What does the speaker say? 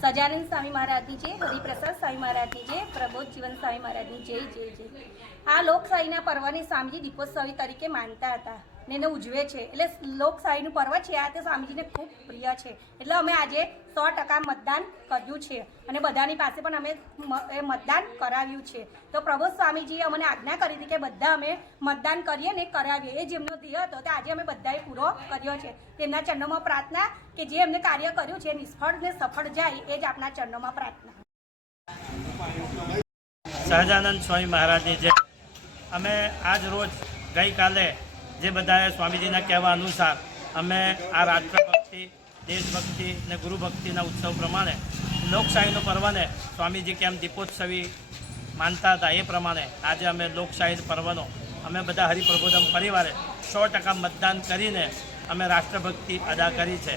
સજાનંદ સ્વામી મહારાજની જય, હરિપ્રસાદ સ્વામી મહારાજની જય, પ્રબોધ જીવન સ્વામી મહારાજની જય જય જય. આ લોકશાહીના પર્વને સ્વામીજી દીપોત્સવી તરીકે માનતા હતા. ને એને ઉજવે છે. એટલે લોકશાહીનું પર્વ છે. આ તે સ્વામીજીને ખૂબ પ્રિય છે. એટલે અમે આજે સો ટકા મતદાન કર્યું છે. અને બધાની પાસે પણ અમે એ મતદાન કરાવ્યું છે. તો પ્રભુ સ્વામીજીએ અમને આજ્ઞા કરી હતી કે બધા અમે મતદાન કરીએ ને કરાવીએ. એ જેમનો ધ્યેય હતો તે આજે અમે બધાએ પૂરો કર્યો છે. તેમના ચરણોમાં પ્રાર્થના કે જે એમને કાર્ય કર્યું છે નિષ્ફળ ને સફળ જાય, એ જ આપણા ચરણોમાં પ્રાર્થના. સહજાનંદ સ્વામી મહારાજની જે અમે આજ રોજ ગઈકાલે જે બધાએ સ્વામીજીના કહેવા અનુસાર અમે આ રાષ્ટ્રભક્તિ દેશભક્તિ ને ગુરુભક્તિના ઉત્સવ પ્રમાણે, લોકશાહીનો પર્વને સ્વામીજી કેમ દીપોત્સવી માનતા હતા એ પ્રમાણે આજે અમે લોકશાહી પર્વનો અમે બધા હરિપ્રબોધમ પરિવારે સો ટકા મતદાન કરીને અમે રાષ્ટ્રભક્તિ અદા કરી છે.